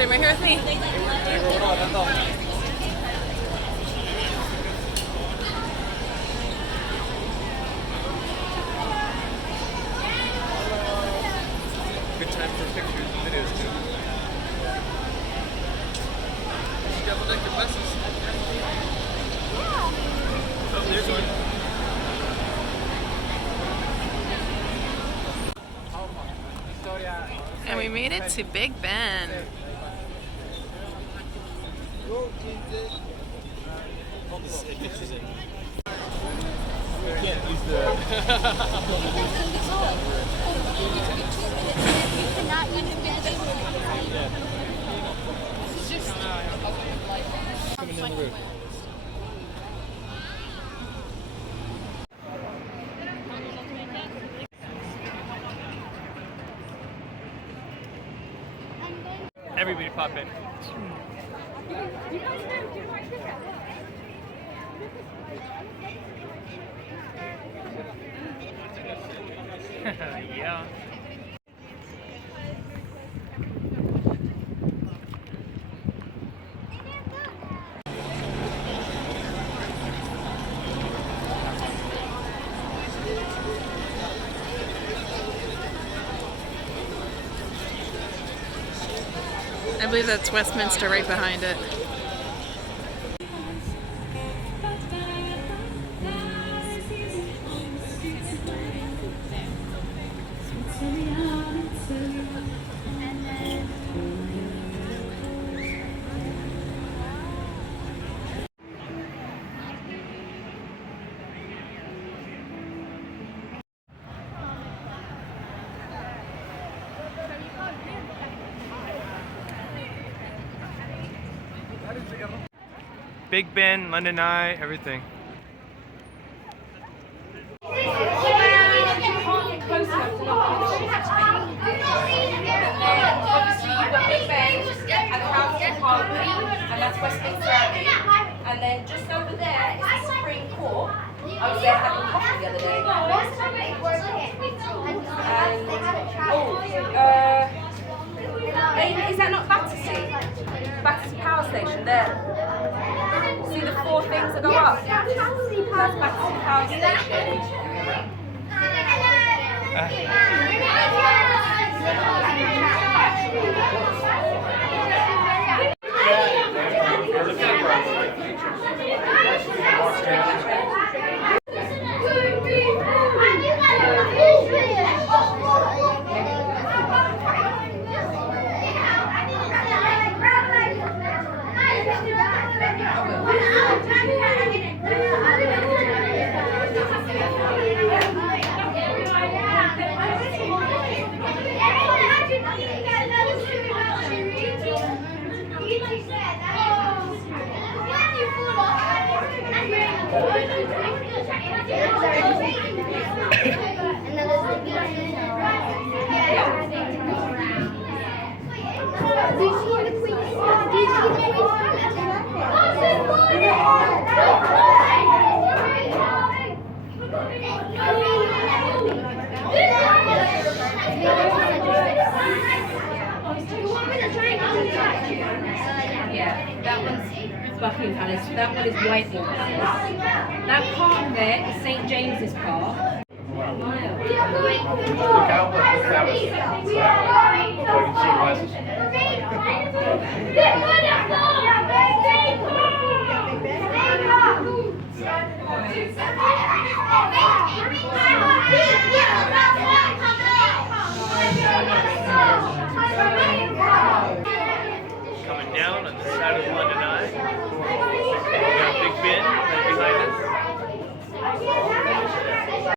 Stay right here with me. Good time for pictures and videos too. You should double deck your buses. Oh, there's one. And we made it to Big Ben. We can't use the... Coming in the room. Everybody pop in. Yeah. I believe that's Westminster right behind it. Big Ben, London Eye, everything. Obviously you've got Big Ben and House of Harmony, and that's Westminster Abbey. And then just over there is the Supreme Court. I was there having coffee the other day. And is that not Battersea? Battersea Power Station there. See the four things that go up? That's Battersea Power Station. Yeah, that one's Buckingham Palace. That one is Whitehall Palace. That park there is St James's Park. Look out, look out. So you can see glasses.